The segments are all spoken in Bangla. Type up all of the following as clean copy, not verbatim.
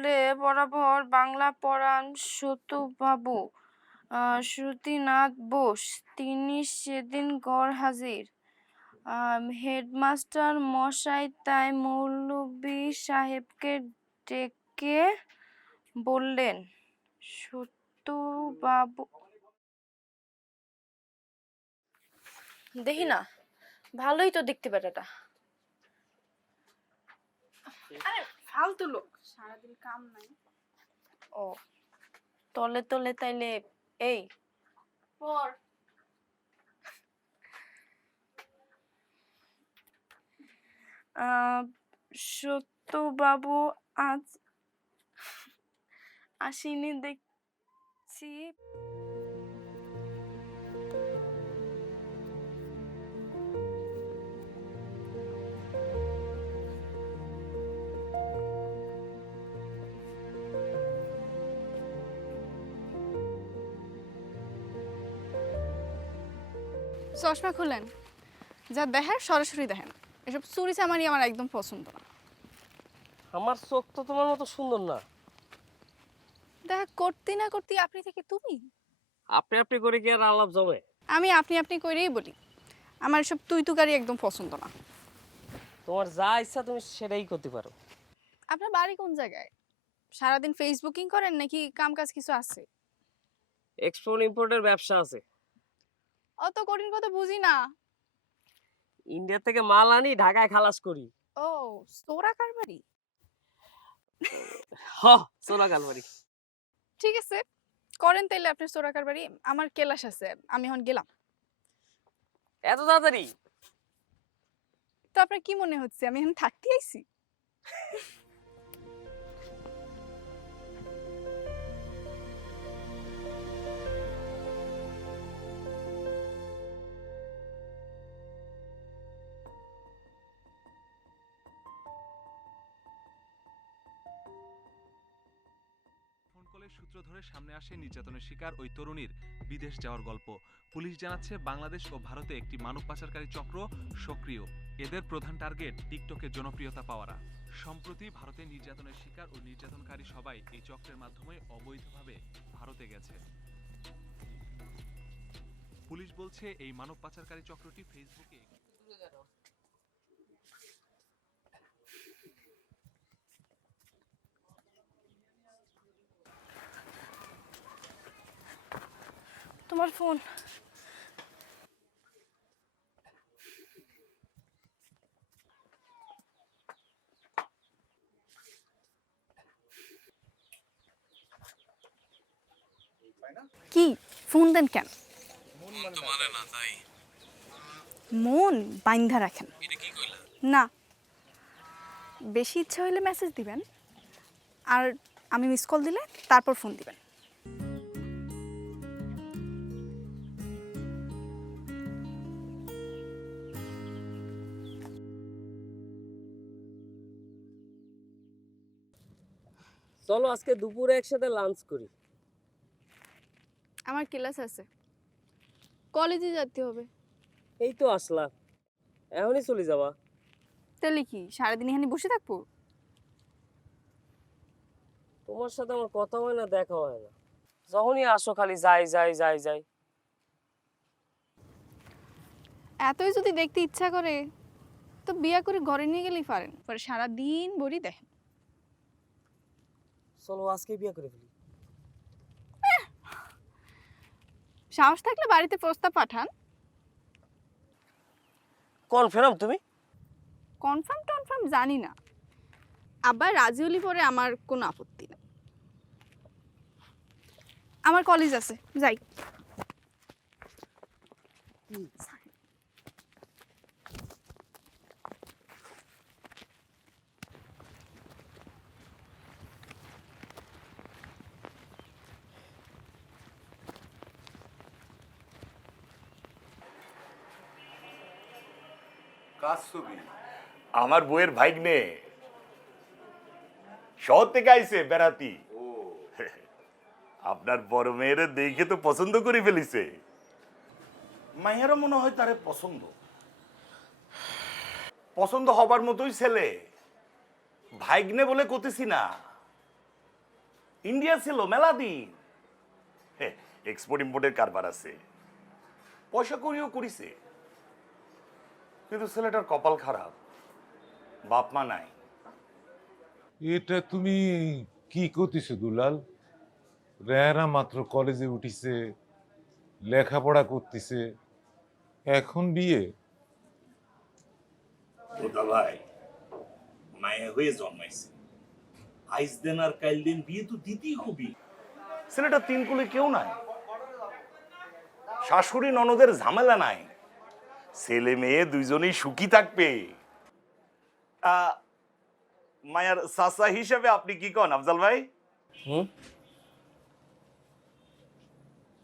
স্কুলে বরাবর বাংলা পড়ান সত্যবাবু শ্রুতিনাথ বোস, তিনি সেদিন গরহাজির। হেডমাস্টার মশাই তাই মৌলভী সাহেবকে ডেকে বললেন, সত্যবাবু, দেখি না, ভালোই তো দেখতে বেটাটা। আরে ফালতু লোক, সারাদিন কাম নাই। ও, তলে তলে তাইলে এই পর সত্যবাবু আজ আসেনি দেখছি। চশমা খুলেন, যা দেখেন সরাসরি দেখেন। এসব চুরি চামারি আমার একদম পছন্দ না। আমার চোখ তো তোমার মতো সুন্দর না। দেখা করতে না করতে আপনি থেকে তুমি। আপনি আপনি করে কি আর আলাপ জমে? আমি আপনি আপনি করেই বলি, আমার এসব তুই তুকারি একদম পছন্দ না। তোমার যা ইচ্ছা তুমি সেটাই করতে পারো। আপনার বাড়ি কোন জায়গায়? সারাদিন ফেসবুকিং করেন নাকি কাম কাজ কিছু আছে? এক্সপোর্ট ইম্পোর্টের ব্যবসা আছে। অত কঠিন কথা বুঝি না। ইন্ডিয়া থেকে মাল আনি ঢাকায় খালাস করি। ও, সোরা কারবারি। হ, সোনা কালবাড়ি। ঠিক আছে, করেন তাইলে আপনি সোরা কারবারি। আমার কেলাস আছে, আমি এখন গেলাম। এত তাড়াতাড়ি? তো আপনার কি মনে হচ্ছে আমি এখন থাকতে আইছি? ফোন কলের সূত্র ধরে সামনে আসে নির্যাতনের শিকার ওই তরুণীর বিদেশ যাওয়ার গল্প। পুলিশ জানাচ্ছে বাংলাদেশ ও ভারতে একটি মানব পাচারকারী চক্র সক্রিয়। এদের প্রধান টার্গেট টিকটকে জনপ্রিয়তা পাওয়ারা। সম্প্রতি ভারতে নির্যাতনের শিকার ও নির্যাতনকারী সবাই এই চক্রের মাধ্যমে অবৈধভাবে ভারতে গেছে। পুলিশ বলছে এই মানব পাচারকারী চক্রটি ফেসবুকে তোমার ফোন। কি ফোন দেন কেন? মন বাইন্ধা রাখেন না। বেশি ইচ্ছা হইলে মেসেজ দিবেন, আর আমি মিস কল দিলে তারপর ফোন দিবেন। চলো আজকে দুপুরে একসাথে লাঞ্চ করি। আমার ক্লাস আছে, কলেজে যেতে হবে। এই তো আসলা, এখনই চলে যাবা? তাহলে কি সারাদিন এখানে বসে থাকবো? তোমার সাথে আমার কথা হয় না, দেখা হয় না। যখনই আসো খালি যাই যাই যাই যাই। এতই যদি দেখতে ইচ্ছা করে তো বিয়া করে ঘরে নিয়ে গেলেই পারেন, পরে সারাদিন বড়ি দেখেন। চলো আজকে বিয়ে করে ফেলি। সাহস থাকলে বাড়িতে প্রস্তাব পাঠান। কনফার্ম তুমি? কনফার্ম টনফার্ম জানি না, আবার রাজি হলি পরে আমার কোনো আপত্তি নেই। আমার কলেজ আছে, যাই। কাজ ছবি আমার বইয়ের ভাইগনে শহর থেকে আইছে বেড়াতি। আপনার বড় মেয়েরে দেখে তো পছন্দ করে ফেলিছে। মাইয়ারও মনে হয় তারে পছন্দ পছন্দ হবার মতোই ছেলে। ভাইগনে বলে কতেছি না, ইন্ডিয়া ছিল মেলা দিন। এক্সপোর্ট ইম্পোর্টের কারবার আছে, পয়সা করিও করিছে, কিন্তু ছেলেটার কপাল খারাপ, বাপ মা নাই। এটা তুমি কি করতেছো দুলাল? রেহানা মাত্র কলেজে উঠিছে, লেখাপড়া করতেছে, এখন বিয়ে? দাদা ভাই, মায়ে হয়ে জন্মাইছে, আইস দিন আর কাইল দিন বিয়ে তো দিতেই হবি। ছেলেটা তিন কুলে কেউ নাই, শাশুড়ি ননদের ঝামেলা নাই, ছেলে মেয়ে দুইজনেই সুখী থাকবে। মায়ার চাচা হিসেবে আপনি কি কন আফজাল ভাই?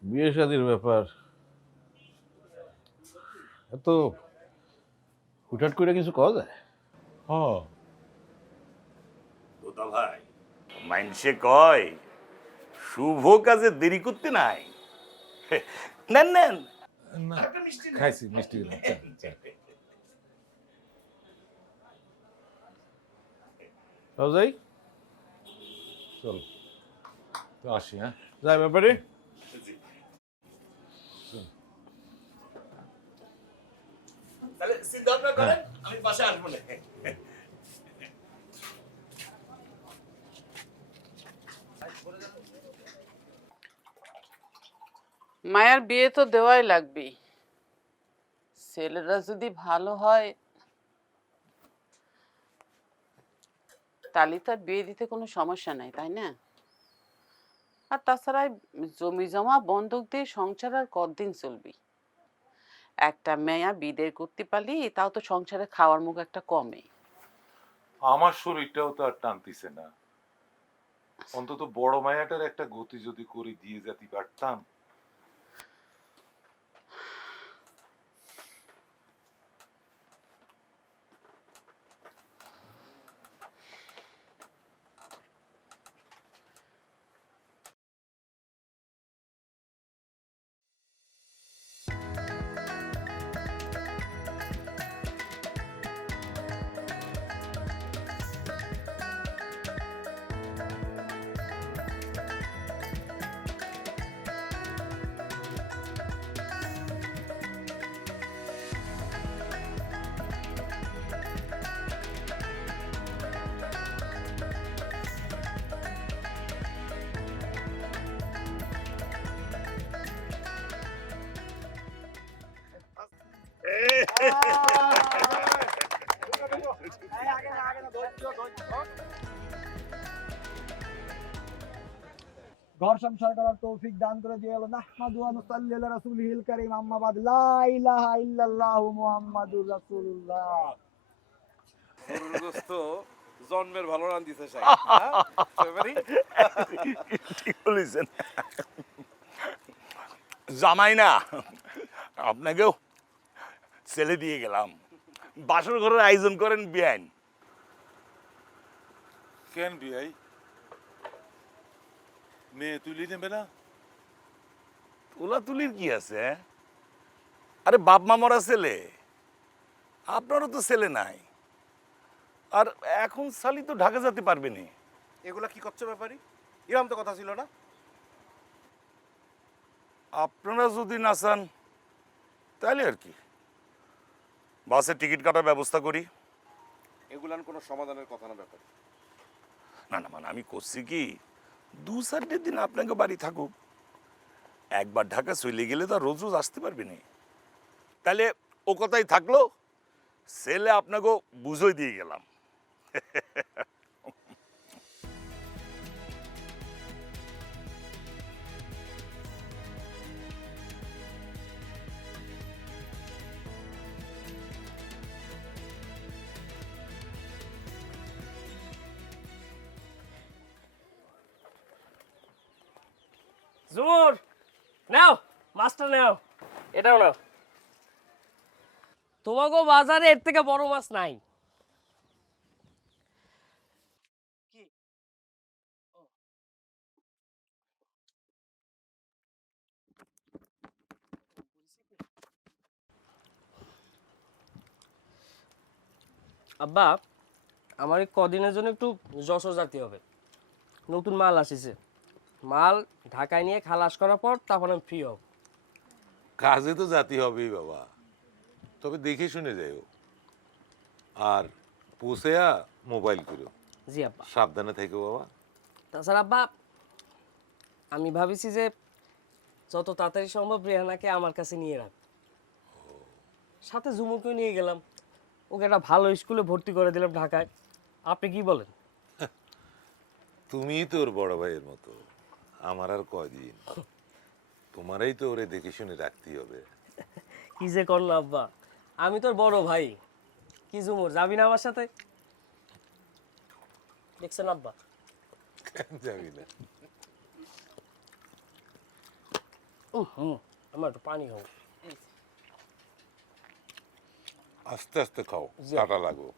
বিয়ে শাদির ব্যাপার এত হুটহাট করে কিছু কওয়া যায়? হ্যাঁ, দাদা ভাই, মাইনসে কয় শুভ কাজে দেরি করতে নাই। নেন নেন, না খাইছি মিষ্টি গেলাম। যাই, চল তো আসি। হ্যাঁ যাই ব্যাপারে। তাহলে চিন্তা ভাবনা করেন, আমি পাশে আসবো না। মায়ার বিয়ে তো দেওয়াই লাগবে। ছেলেরা যদি ভালো হয় তাহলে তার বিয়ে দিতে কোনো সমস্যা নাই, তাই না? আর তাছাড়া জমি জমা বন্ধক দিয়ে সংসার আর কতদিন চলবি? একটা মেয়া বিদেয় করতে পারলি তাও তো সংসারে খাওয়ার মুখ একটা কমে। আমার শরীরটাও তো আর টানতিছে না, অন্তত বড় মায়াটার একটা গতি যদি করে দিয়ে যেতে পারতাম। ঘর সংসার করার তৌফিক দান করে দিয়ে হলো নাহমাদু ওয়া নুসাল্লি আলা রাসূলিহিল কারীম আম্মা বাদ লা ইলাহা ইল্লাল্লাহু মুহাম্মাদুর রাসূলুল্লাহ। দোস্ত জন্মের ভালো রান দিতে চাই। ঠিক বলেছেন জামাই না, আপনাকেও ছেলে দিয়ে গেলাম, বাসর ঘরের আয়োজন করেন বিয়াইন। কেন বিয়াই, মেয়ে তুলি নেবে না? তোলা তুলির কি আছে? আরে বাপ মা মরা ছেলে, আপনারও তো ছেলে নাই, আর এখন সালি তো ঢাকা যেতে পারবে না। এগুলা কি করছো ব্যাপারী? এরকম তো কথা ছিল না। আপনারা যদি না চান তাহলে আর কি, বাসের টিকিট কাটার ব্যবস্থা করি। এগুলান কোনো সমাধানের কথা না ব্যাপারী। না না, মানে আমি করছি কি, 2-4 দিন আপনাকে বাড়ি থাকুক, একবার ঢাকা চলে গেলে তো আর রোজ রোজ আসতে পারবে না। তাহলে ও কথাই থাকলো, ছেলে আপনাকে বুঝই দিয়ে গেলাম। জুমুর নাও, মাছটা নাও, এটাও নাও। তোমাকেও বাজারে এর থেকে বড় মাছ নাই। আব্বা, আমার এই কদিনের জন্য একটু যশোর যেতে হবে, নতুন মাল আসিছে। মাল ঢাকায় নিয়ে খালাস করার পর তখন আমি ফ্রি হব। কাজে তো জাতি হবেই বাবা, তবে দেখে শুনে যাইও। আর পৌঁছেয়া মোবাইল করো। জি আব্বা। সাবধানে থেকো বাবা। তাছাড়া আব্বা আমি ভাবিছি যে যত তাড়াতাড়ি সম্ভব রেহানাকে আমার কাছে নিয়ে রাখ, সাথে ঝুমুকেও নিয়ে গেলাম, ওকে একটা ভালো স্কুলে ভর্তি করে দিলাম ঢাকায়। আপনি কি বলেন? তুমি তোর বড় ভাইয়ের মতো, আমার আর কয়দিন। তোমারই তো ওরে দেখে শুনে রাখতেই হবে। কি যে করলো আব্বা, আমি তোর বড় ভাই, কি ঝুমুর যাবি না আমার সাথে? দেখছেন আব্বা? কেন যাবি না? আমার একটু পানি খাও। আস্তে আস্তে খাও, টাটা লাগো।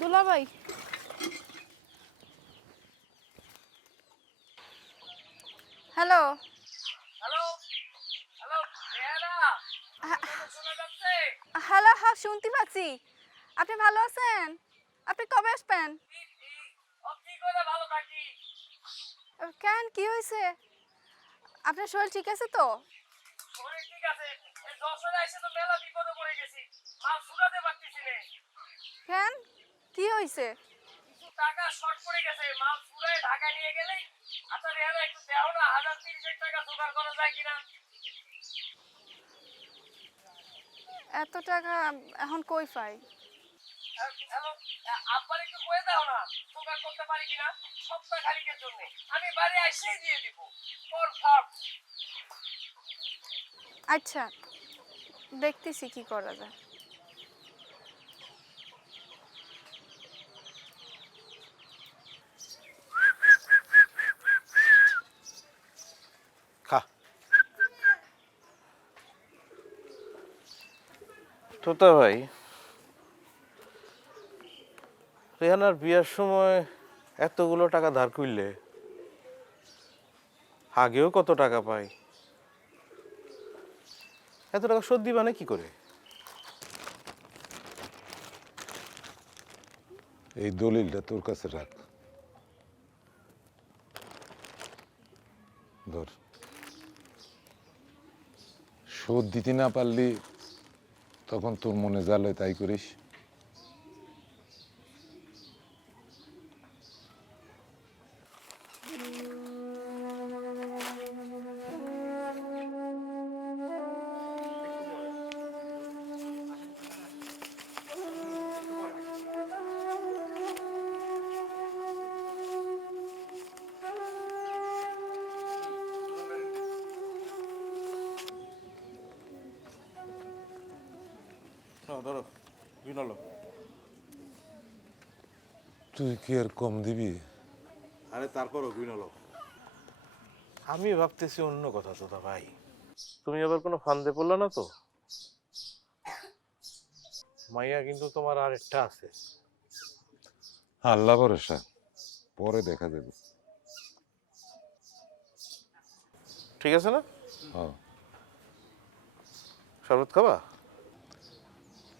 দুলাভাই, হ্যালো। হ্যালো, হ্যাঁ শুনতে পাচ্ছি। আপনি ভালো আছেন? আপনি কবে আসবেন? কেন, কি হয়েছে? আপনার শরীর ঠিক আছে তো? কেন, কি হয়েছে? টাকা শর্ট পড়ে গেছে, মাল পুরাই ঢাকা নিয়ে গেলেই। আচ্ছা রেহানা একটু দেও না, 1030 টাকা জোগাড় করা যায় কিনা? এত টাকা এখন কই পাই? হ্যালো, আব্বার একটু কয়ে দাও না জোগাড় করতে পারি কিনা, সপ্তাহ খানিকের জন্য। আমি বাড়ি এসেই দিয়ে দিব, কনফার্ম। আচ্ছা, দেখতেছি কি করা যায়। খা। তোতা ভাই, রেহানার বিয়ার সময় এতগুলো টাকা ধার করলে, আগেও কত টাকা পাই, এত টাকা শোধ দিবা না কি করে? এই দলিলটা তোর কাছে রাখ, ধর। শোধ দিতে না পারলি তখন তোর মনে জ্বালে তাই করিস। ধরো বিনলো। তুই কি আর কম দিবি? আরে তারপরও বিনলো, আমি ভাবতেছি অন্য কথা। তোতা ভাই, তুমি আবার কোনো ফান্দে পড়লো না তো? মাইয়া কিন্তু তোমার আর একটা আছে। আল্লাহ ভরসা, পরে দেখা যাবে। ঠিক আছে না? হ্যাঁ। শরবত খাবা?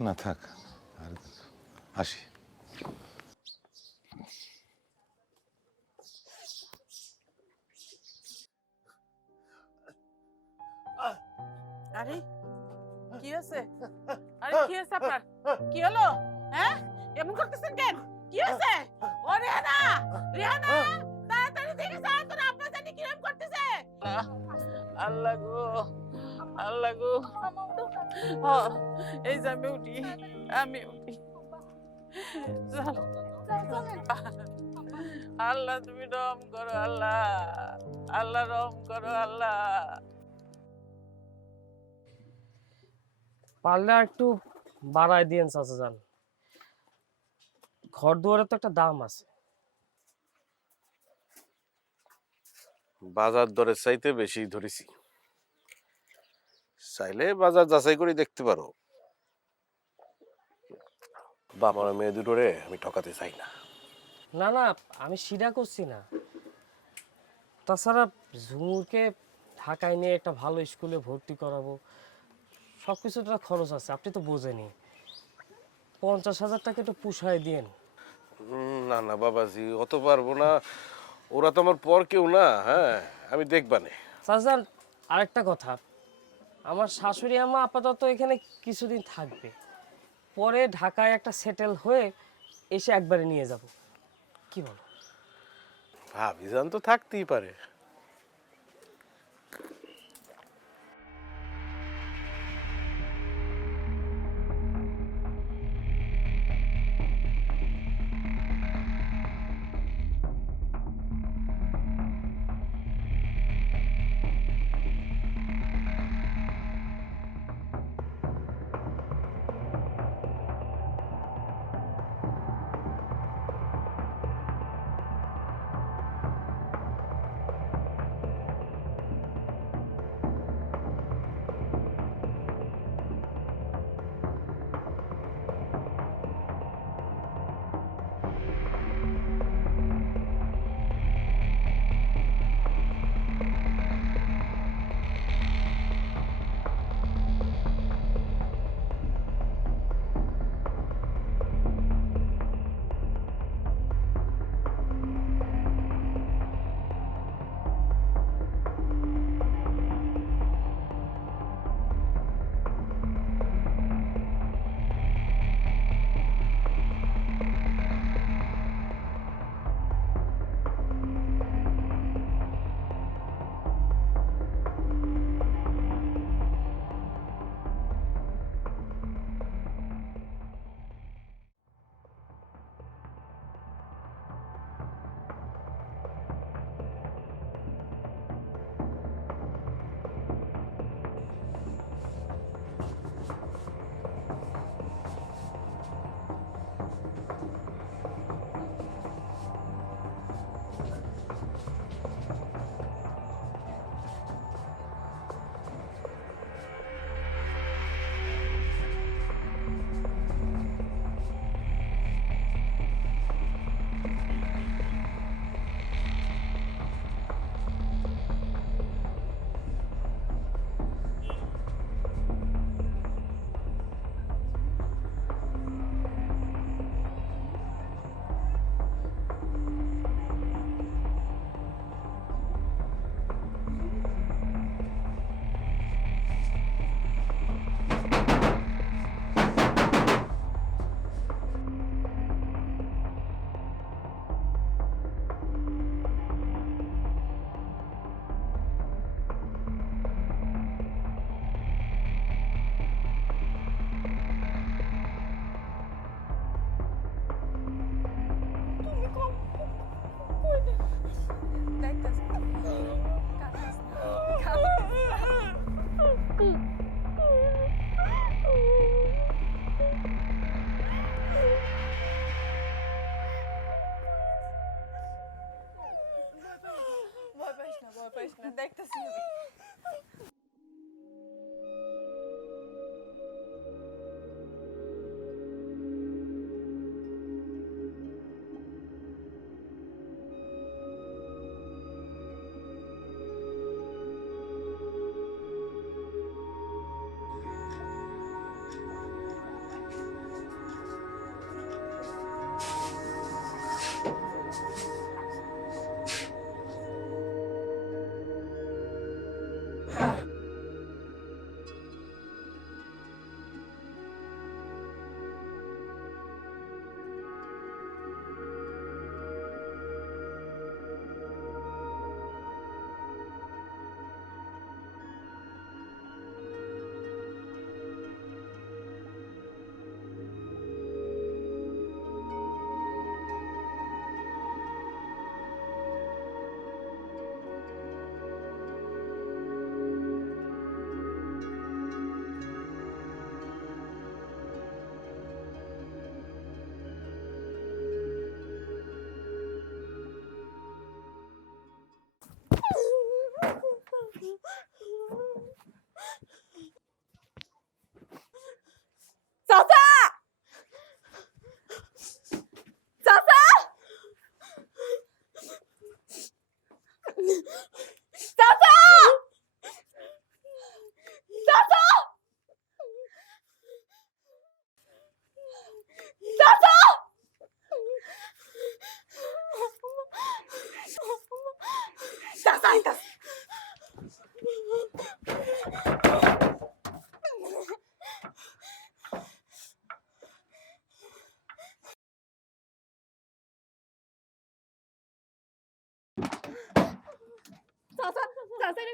না থাক, আসি। আরে কি হয়েছে? আরে কি হয়েছে আপনার? কি হলো? হ্যাঁ, এমন করতেছেন কেন? কি হয়েছে? ও রেহানা, রেহানা, তাড়াতাড়ি দেখে যা, তোর আব্বা জানি কিরম করতেছে। আল্লাহ গো, আল্লাহ গো। হ্যাঁ, এই যে আমি উঠি, আমি উঠি। চল। আল্লাহ তুমি রহম করো, আল্লাহ, আল্লাহ রহম করো, আল্লাহ। পারলে আর একটু বাড়ায় দিয়েন চাচা যান, ঘর দুয়ারে তো একটা দাম আছে। বাজার দরের চাইতে বেশি ধরেছি, চাইলে বাজার যাচাই করে দেখতে পারো। বাবার মেয়ে দুটোরে আমি ঠকাতে চাই না। না না, আমি সিধা করছি না। তাছাড়া ঝুমুরকে ঢাকায় নিয়ে একটা ভালো স্কুলে ভর্তি করাবো, সব কিছুটা খরচ আছে, আপনি তো বোঝেনি। 50,000 টাকা একটু পুষায় দিন। না না বাবাজি, অত পারবো না, ওরা তো আমার পর কেউ না। হ্যাঁ, আমি দেখবানে। চাচান, আরেকটা কথা, আমার শাশুড়ি আম্মা আপাতত এখানে কিছুদিন থাকবে, পরে ঢাকায় একটা সেটেল হয়ে এসে একবারে নিয়ে যাব, কি বলো? ভাবিজান তো থাকতেই পারে। দেখতেছি আমি।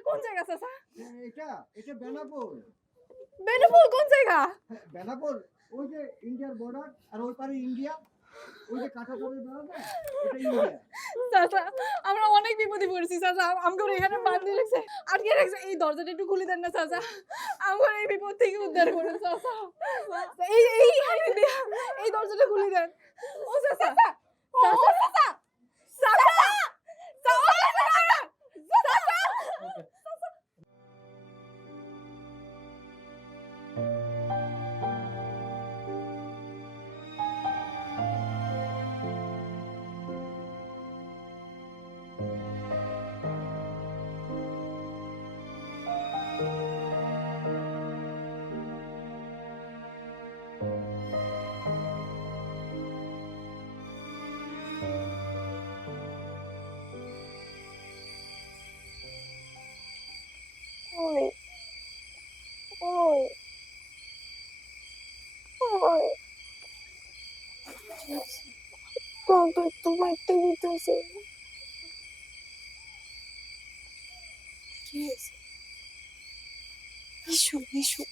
কোন জায়গা চাচা? এটা এটা বেনাপোল। বেনাপোল কোন জায়গা? বেনাপোল ওই যে ইন্ডিয়ার বর্ডার, আর ওই পারে ইন্ডিয়া, ওই যে কাঁটাতারের বেড়া না, এটা ইন্ডিয়া। চাচা আমরা অনেক বিপদে পড়েছি চাচা, আমাকে এখানে বাঁধিয়ে রেখেছে, আটকে রেখেছে। এই দরজাটা একটু খুলে দেন না চাচা, আমার এই বিপদ থেকে উদ্ধার করুন চাচা। এই এই এই দরজাটা খুলে দেন। ও চাচা চাচা চাচা চাচা তোমার টিভি তো ইস্যু ইস্যু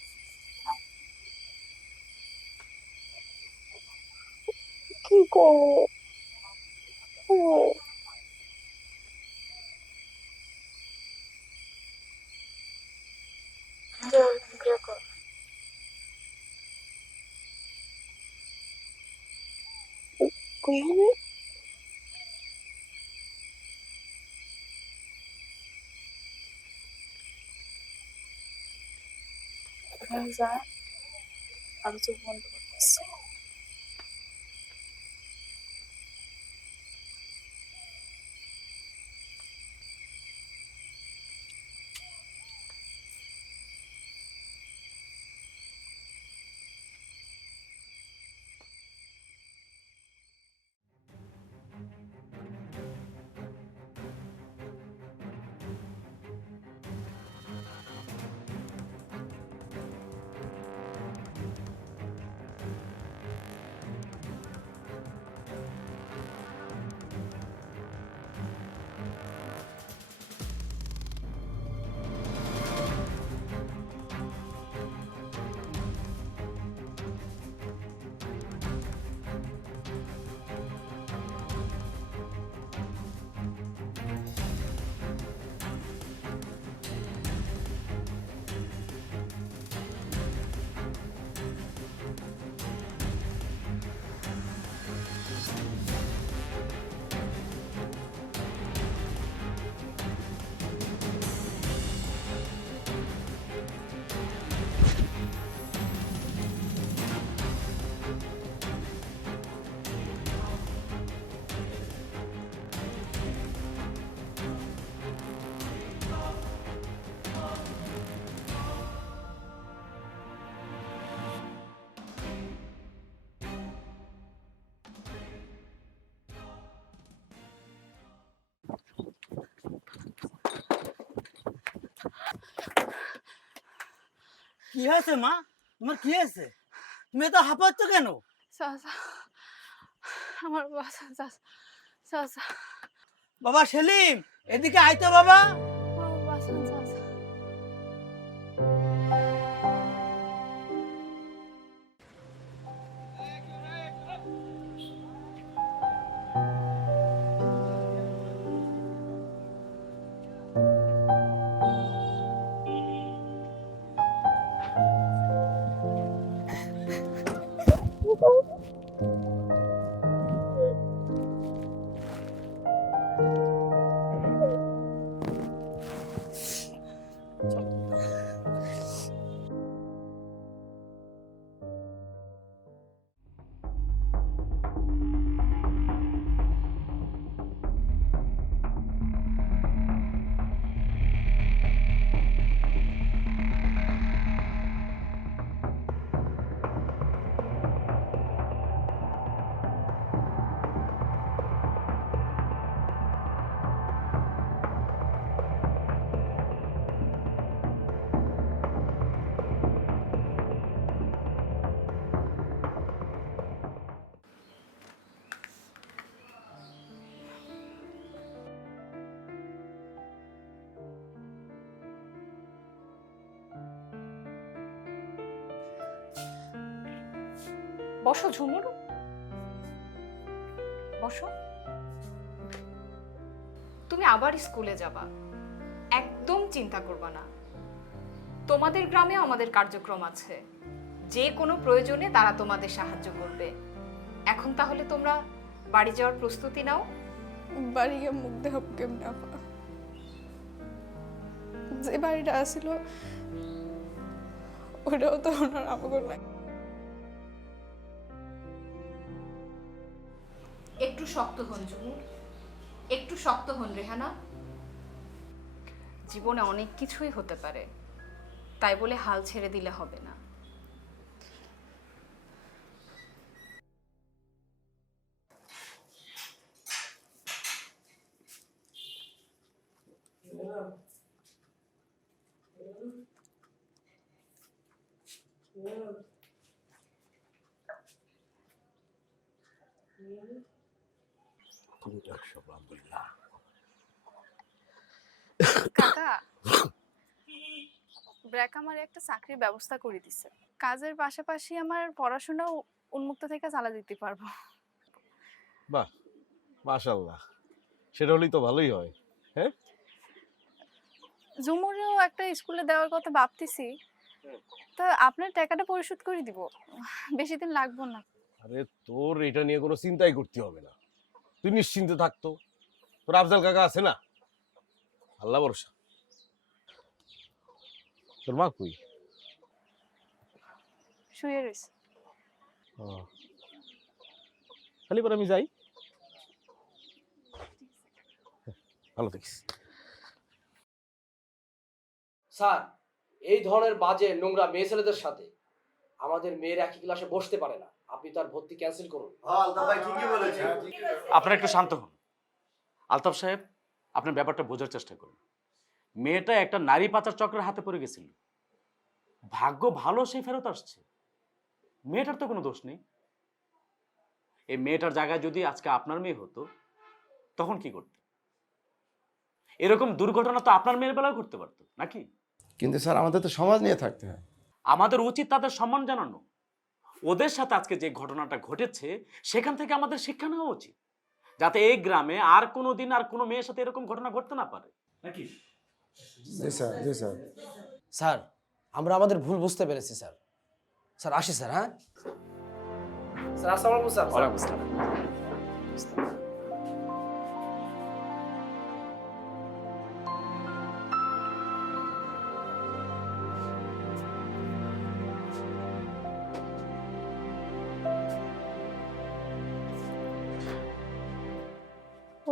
কি করবো? আমি চোখ বন্ধ করতেছি। কি হয়েছে মা? তোমার কি হয়েছে? তুমি তো হাঁপাচ্ছ কেন? চাচা আমার বাসা চাচা চাচা বাবা সেলিম, এদিকে আইতো বাবা। আমার বাসা চাচা। বসো ঝুমুর, বসো। তুমি আবার স্কুলে যাবা, একদম চিন্তা করবা না। তোমাদের গ্রামেও আমাদের কার্যক্রম আছে, যে কোনো প্রয়োজনে তারা তোমাদের সাহায্য করবে। এখন তাহলে তোমরা বাড়ি যাওয়ার প্রস্তুতি নাও। বাড়ি গিয়ে মুখ দেখাব কেমনে আপা? যে বাড়িটা আসছিল ওটাও তো ওনার আমাকে নাই। একটু শক্ত হন ঝুমুর, একটু শক্ত হন রেহানা। জীবনে অনেক কিছুই হতে পারে, তাই বলে হাল ছেড়ে দিলে হবে না। কাকা, ব্র্যাক আমার একটা চাকরির ব্যবস্থা করে দিছে। কাজের পাশাপাশি আমার পড়াশোনাও উন্মুক্ত থেকে চালা দিতে পারবো। বাহ, মাশাআল্লাহ, সেটা হলেই তো ভালোই হয়। হ্যাঁ, জুমুরেও একটা স্কুলে দেওয়ার কথা ভাবতেছি, তো আপনার টাকাটা পরিশোধ করে দিব, বেশি দিন লাগবে না। আরে তোর এটা নিয়ে কোনো চিন্তাই করতে হবে না, তুই নিশ্চিন্তে থাকতো। তোর আফজাল কাকা আছে না, আল্লাহ ভরসা। তোর মা কই? শুয়ে রয়েছে। খালি পর আমি যাই, ভালো থাকিস। স্যার, এই ধরনের বাজে নোংরা মেয়ে ছেলেদের সাথে আমাদের মেয়ের একই ক্লাসে বসতে পারে না। আপনি তার ভর্তি ক্যান্সেল করুন। আপনারা একটু শান্ত হন। আলতাফ সাহেব, আপনার ব্যাপারটা বোঝার চেষ্টা করুন। মেয়েটা একটা নারী পাচার চক্রের হাতে পড়ে গেছিল, ভাগ্য ভালো সে ফেরত আসছে। মেয়েটার তো কোনো দোষ নেই। এই মেয়েটার জায়গায় যদি আজকে আপনার মেয়ে হতো, তখন কি করতে? এরকম দুর্ঘটনা তো আপনার মেয়ের বেলায় ঘটতে পারতো নাকি? কিন্তু স্যার আমাদের তো সমাজ নিয়ে থাকতে হয়। আমাদের উচিত তাদের সম্মান জানানো। ওদের সাথে আজকে যে ঘটনাটা ঘটেছে সেখান থেকে আমাদের শিক্ষা নেওয়া উচিত, যাতে এই গ্রামে আর কোনো দিন আর কোনো মেয়ের সাথে এরকম ঘটনা ঘটতে না পারে নাকি? জি স্যার, জি স্যার। স্যার, আমরা আমাদের ভুল বুঝতে পেরেছি স্যার। স্যার আসি স্যার। হ্যাঁ স্যার, আসসালামু আলাইকুম স্যার। ওয়ালাইকুম আসসালাম।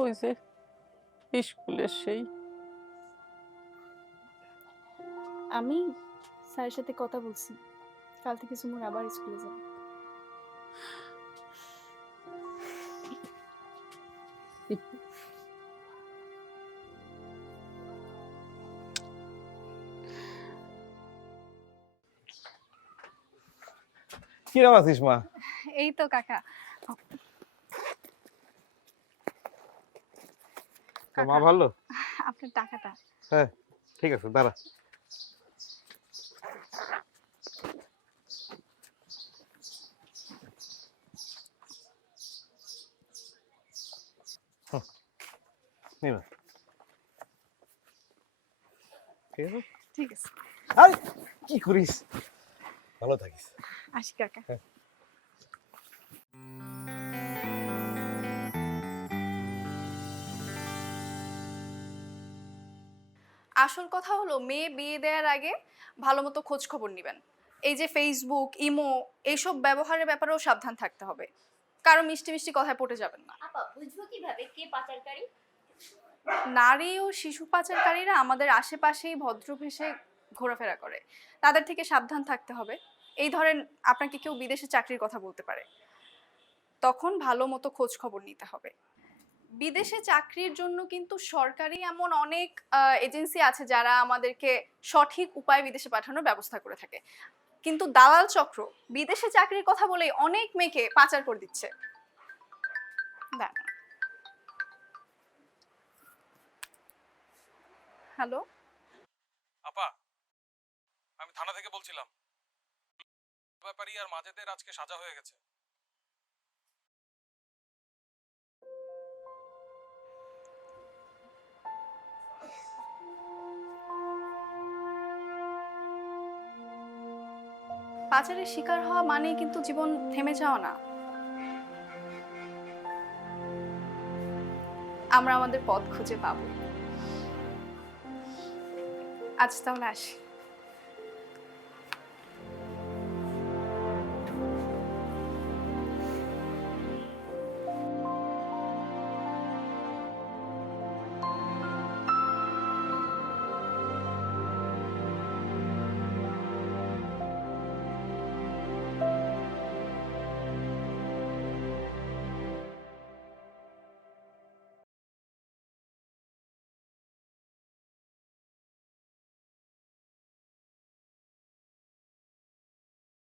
ওই যে স্কুলের সেই আমি স্যারের সাথে কথা বলছি, কাল থেকে জুমুর আবার স্কুলে যাবে। কিরম আছিস মা? এই তো কাকা। তোর মা ভালো? আপনার টাকাটা। হ্যাঁ ঠিক আছে, দাঁড়া। নিন, ঠিক আছে। ঠিক আছে, আরে কি করিস? ভালো থাকিস। আসি কাকা। আসল কথা হলো, মেয়ে বিয়ে দেওয়ার আগে ভালো মতো খোঁজ খবর নেবেন। এই যে ফেসবুক, ইমো, এইসব ব্যবহারের ব্যাপারেও সাবধান থাকতে হবে। কারো মিষ্টি মিষ্টি কথায় পড়ে যাবেন না। আপা, বুঝবো কিভাবে কে পাচারকারী? নারী ও শিশু পাচারকারীরা আমাদের আশেপাশেই ভদ্রবেশে ঘোরাফেরা করে, তাদের থেকে সাবধান থাকতে হবে। এই ধরেন আপনাকে কেউ বিদেশে চাকরির কথা বলতে পারে, তখন ভালো মতো খোঁজ খবর নিতে হবে। বিদেশে চাকরির জন্য কিন্তু সরকারি এমন অনেক এজেন্সি আছে যারা আমাদেরকে সঠিক উপায়ে বিদেশে পাঠানোর ব্যবস্থা করে থাকে, কিন্তু দালাল চক্র বিদেশে চাকরির কথা বলেই অনেক মেয়েকে পাচার করে দিচ্ছে। হ্যালো আপা, আমি থানা থেকে বলছিলাম। ব্যাপারী আর মাজেদের আজকে সাজা হয়ে গেছে। পাচারের শিকার হওয়া মানেই কিন্তু জীবন থেমে যাওয়া না। আমরা আমাদের পথ খুঁজে পাবো। আজ তাহলে আসি।